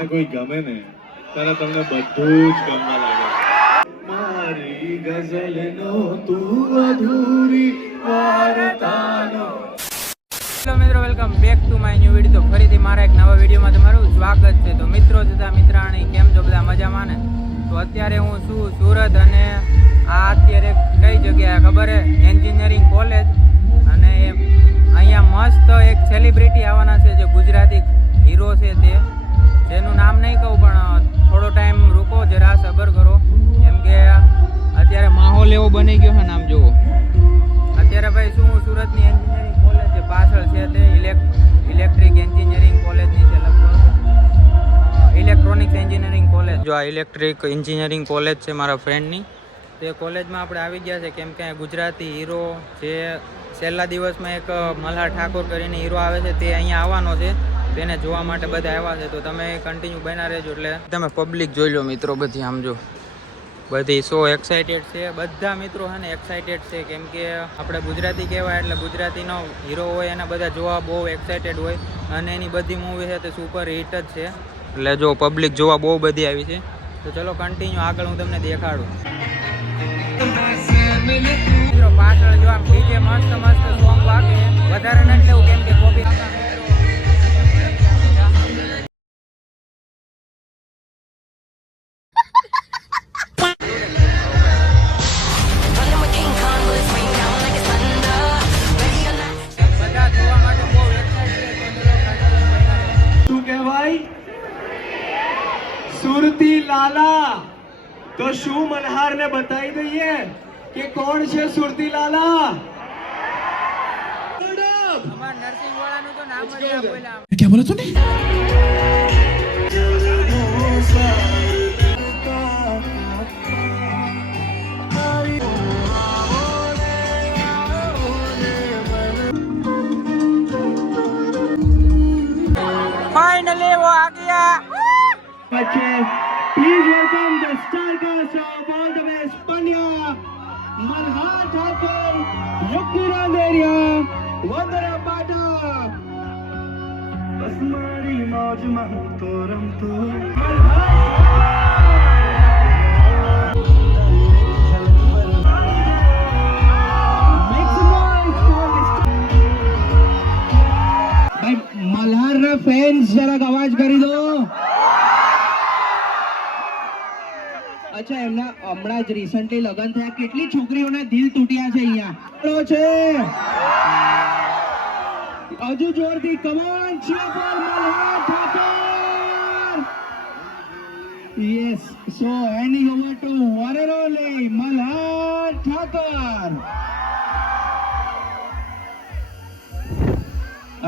તમને કોઈ ગમે ને ત્યારે તમને બધું જ ગમવા લાગે. મારી ગઝલનો તું અધૂરી વાર્તાનો. હેલો મિત્રો, welcome back to my new video. તો ફરીથી મારા એક નવા વિડીયોમાં તમારું સ્વાગત છે. તો મિત્રો તથા મિત્રાણી, કેમ છો બધા મજામાં ને? તો અત્યારે હું છું સુરત અને આ અત્યારે કઈ જગ્યાએ ખબર હે? Engineering college. અને અહીંયા મસ્ત એક સેલિબ્રિટી આવવાના છે જે ગુજરાતી હીરો છે, તે જેનું નામ નહીં કહું પણ થોડો ટાઈમ રૂકો, જરા સબર કરો, કેમ કે અત્યારે માહોલ એવો બની ગયો છે. નામ જુઓ અત્યારે ભાઈ શું સુરતની એન્જિનિયરિંગ કોલેજ જે પાછળ છે તે ઇલેક્ટ્રિક એન્જિનિયરિંગ કોલેજની છે, લગભગ ઇલેક્ટ્રોનિક્સ એન્જિનિયરિંગ કોલેજ. જો આ ઇલેક્ટ્રિક એન્જિનિયરિંગ કોલેજ છે મારા ફ્રેન્ડની. તે કોલેજમાં આપણે આવી ગયા છે કેમ કે ગુજરાતી હીરો જે છેલ્લા દિવસમાં એક મલ્હાર ઠાકોર કરીને હીરો આવે છે તે અહીંયા આવવાનો છે. તેને જોવા માટે બધા આવ્યા છે. તો તમે કન્ટિન્યુ બના રહેજો એટલે તમે પબ્લિક જોઈ લો મિત્રો. બધી આમ જો બધી સો એક્સાઇટેડ છે, બધા મિત્રો છે ને એક્સાઇટેડ છે, કેમ કે આપણે ગુજરાતી કહેવાય એટલે ગુજરાતીનો હીરો હોય એના બધા જોવા બહુ એક્સાઇટેડ હોય. અને એની બધી મૂવી છે તે સુપર હિટ જ છે. એટલે જો પબ્લિક જોવા બહુ બધી આવી છે. તો ચલો કન્ટિન્યુ આગળ હું તમને દેખાડું. મિત્રો પાછળ જો આમ ડીજે મસ્ત મસ્ત સોંગ વાગે, વધારે નથી લેવું કેમ કે કોપી સુરતી લાલા. તો શું મલ્હાર ને બતાવી દઈએ કે કોણ છે સુરતી લાલા? અમાર નરસિંહ વાળાનું તો નામ જ ના બોલ્યા. क्या बोला तूने? फाइनली वो आ गया. Please welcome the star cast of All the Best Pandya, Malhar Thakur, Yukti Randeria, Vandana Pathak. Asmari mauj mahto ramto Malhar ના ફેન્સ જરાક અવાજ કરી દો. અચ્છા, એમના હમણાં જ રિસન્ટલી લગ્ન થયા, કેટલી છોકરીઓના દિલ તૂટ્યા છે અહીંયા છે. હજુ જોરથી કમાન છે પર Malhar Thakor. Yes, so હેન્ડિંગ over to one and only Malhar Thakor.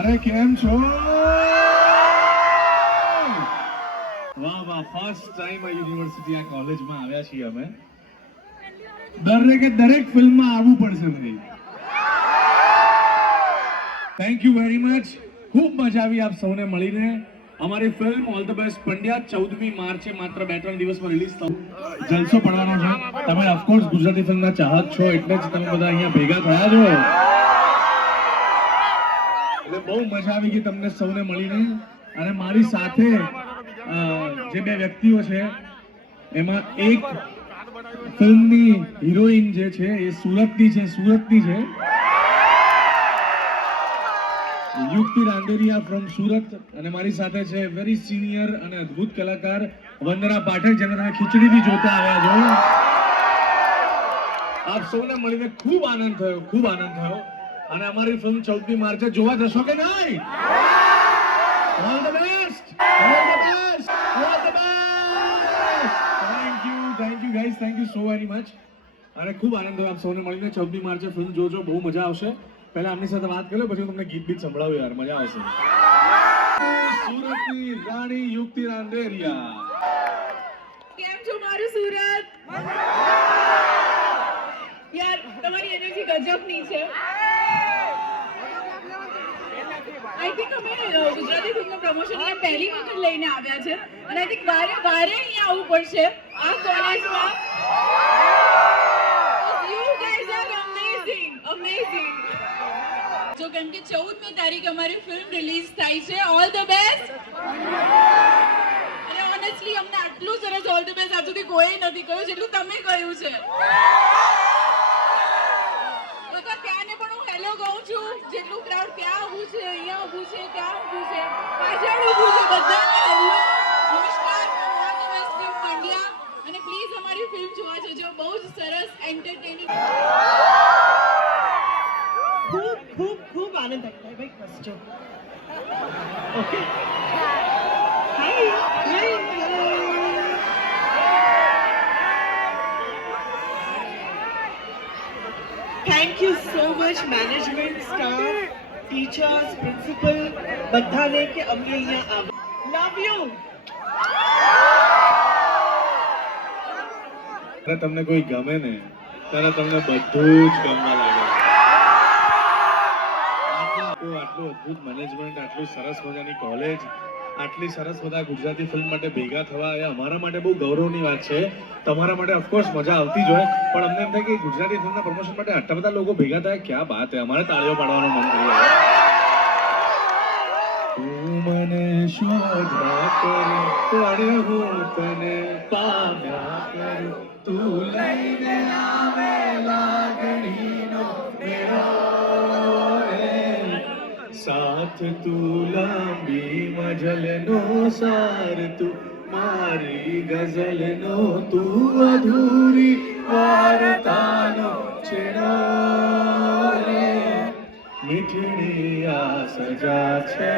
અરે કેમ છો? વાહ વાહ, ફર્સ્ટ ટાઈમ આ યુનિવર્સિટી આ કોલેજમાં આવ્યા છીએ અમે. દરેક ફિલ્મમાં આવવું પડશે ભાઈ. Thank you very much. ખૂબ મજા આવી આપ સૌને મળીને. અમારી ફિલ્મ ઓલ ધ બેસ્ટ પંડ્યા 14મી માર્ચે માત્ર 2-3 દિવસમાં રિલીઝ થશે. જલસો પડવાનો છે. તમે ઓફકોર્સ ગુજરાતી ફિલ્મના ચાહક છો એટલે જ તમે બધા અહીંયા ભેગા થયા છો. એટલે બહુ મજા આવી ગઈ તમને સૌને મળીને. અને મારી સાથે જે બે વ્યક્તિઓ છે એમાં એક ફિલ્મની હિરોઈન જે છે એ સુરતની છે, યુક્તિ રાંદેરિયા ફ્રોમ સુરત. અને મારી સાથે છે વેરી સિનિયર અને અદ્ભુત કલાકાર વંદના પાઠક, જેને તમે ખીચડીથી જોતા આવ્યા છો. આપ સૌને મળીને ખૂબ આનંદ થયો. અને અમારી ફિલ્મ 14મી માર્ચે જોવા જશો કે નહીં? All the best. Thank you guys, thank you so very much. અને ખૂબ આનંદ થયો આપ સૌને મળીને. 14મી માર્ચે ફિલ્મ જોજો, બહુ મજા આવશે. પહેલા આમની સાથે વાત કરી લો, પછી તમને ગીત સંભળાવું યાર, મજા આવશે. સુરતની રાણી યુક્તિ રાંદેરિયા. કેમ છો મારું સુરત? યાર તમારી એનર્જી ગજબની છે. આઈ થિંક અમે ગુજરાતી ફિલ્મનું પ્રમોશન અહીંયા પહેલી વખત લઈને આવ્યા છે અને આઈ થિંક વારે અહીંયા આવવું પડશે આ કોલેજમાં. You guys are amazing. જો કેમ કે 14મી તારીખે અમારી ફિલ્મ રિલીઝ થાય છે. All the best. તમને આટલું સરસ ઓલ ધ બેસ્ટ આજ સુધી કોઈ નથી કહ્યું જેટલું તમે કહ્યું છે. તો ત્યાંને પણ હું હેલો કહું છું. જેટલું ક્રાઉડ ત્યાં ઊભું છે, અહીંયા ઊભું છે, ત્યાં ઊભું છે, પાછળ ઊભું છે, બધાને હેલો નમસ્કાર. All the best team Pandya. અને પ્લીઝ અમારી ફિલ્મ જોવા જજો. બહુ જ સરસ એન્ટરટેનિંગ. खूब खूब खूब आनंद आता है भाई question. Okay hi hi thank you so much management staff teachers principal बधाने के अમને અહીંયા આવ લવ યુ. તમને કોઈ ગમે ને ત્યારે તમને બધું જ ગમવા લાગે. આટલું અદ્ભુત મેનેજમેન્ટ, આટલું સરસ મજાની કોલેજ, આટલી સરસ બધા ગુજરાતી ફિલ્મ માટે ભેગા થવા એ અમારા માટે બહુ ગૌરવની વાત છે. તમારા માટે ઓફકોર્સ મજા આવતી જ હોય, પણ અમને એમ થાય કે ગુજરાતી ફિલ્મના પ્રમોશન માટે આટલા બધા લોકો ભેગા થાય, ક્યાં વાત છે. અમારે તાળીઓ પાડવાનું મન થઈ જાય. તું મને શોધવા કરું, હું તને પામ્યા કરું, તું લઈને આવે લાગણીનો મેળો, સાથ તું લાંબી મજલનો સાર, તું મારી ગઝલનો, તું અધૂરી વાર્તાનો છેડો રે. મીઠડી આ સજા છે,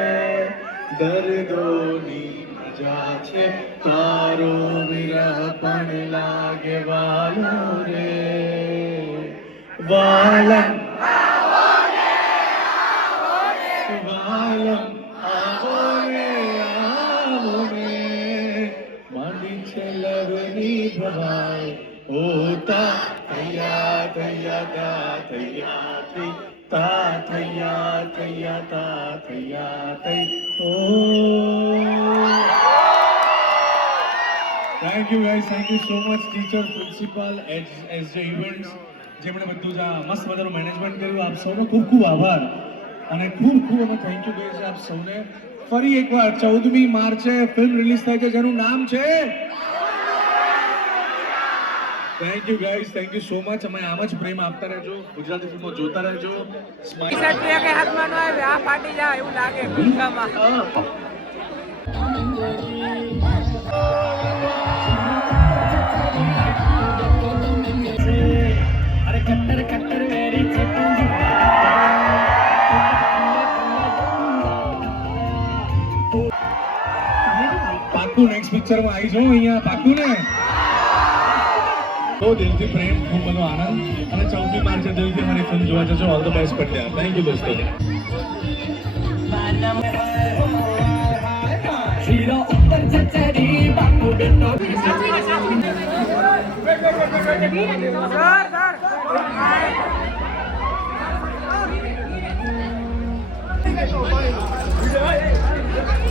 દર્દોની મજા છે, તારો વિરહ પણ લાગે વાલો રે. વાલમ વાલમ આવો રે, આવો રે, માંડી છે લવની ભવાઈ, ઓતા થયા થયા તા થયા થઈ, તા થયા થયા તા થયા થઈ. Oh thank you guys, thank you so much teacher, principal, SJ events, જેમણે બધું જ આ મસ્ત મજાનું મેનેજમેન્ટ કર્યું. આપ સૌનો ખૂબ ખૂબ આભાર અને ખૂબ ખૂબ અમે થેન્ક યુ કહીએ છીએ આપ સૌને. ફરી એકવાર 14મી માર્ચે ફિલ્મ રિલીઝ થાય છે જેનું નામ છે. Thank you guys, thank you so much. અમે આમ જ પ્રેમ આપતા રહેજો, ગુજરાતી ફિલ્મો જોતા રહેજો. ટી-શર્ટ તો એકે હાથમાં ન આવે, આ ફાટી જાય એવું લાગે ગુંડામાં. अरे कट्टर कट्टर मेरी પાક્કું નેક્સ્ટ પિક્ચરમાં આવી જાઓ અહીંયા, પાક્કું ને. તો દિલથી પ્રેમ, ખૂબ બધો આનંદ, અને 14મી માર્ચે દિલથી મારી ફિલ્મ જોવા જજો. All the best Pandya. Thank you દોસ્તો.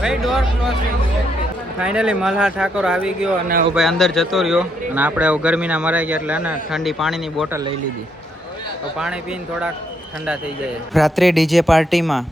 ભાઈ ડોર ક્લોઝ થઈ ગયું. ફાઇનલી મલ્હાર ઠાકોર આવી ગયો અને ભાઈ અંદર જતો રહ્યો, અને આપણે ગરમીના મરાઈ ગયા એટલે ઠંડી પાણીની બોટલ લઈ લીધી. તો પાણી પીને થોડાક ઠંડા થઈ જાય. રાત્રે ડીજે પાર્ટીમાં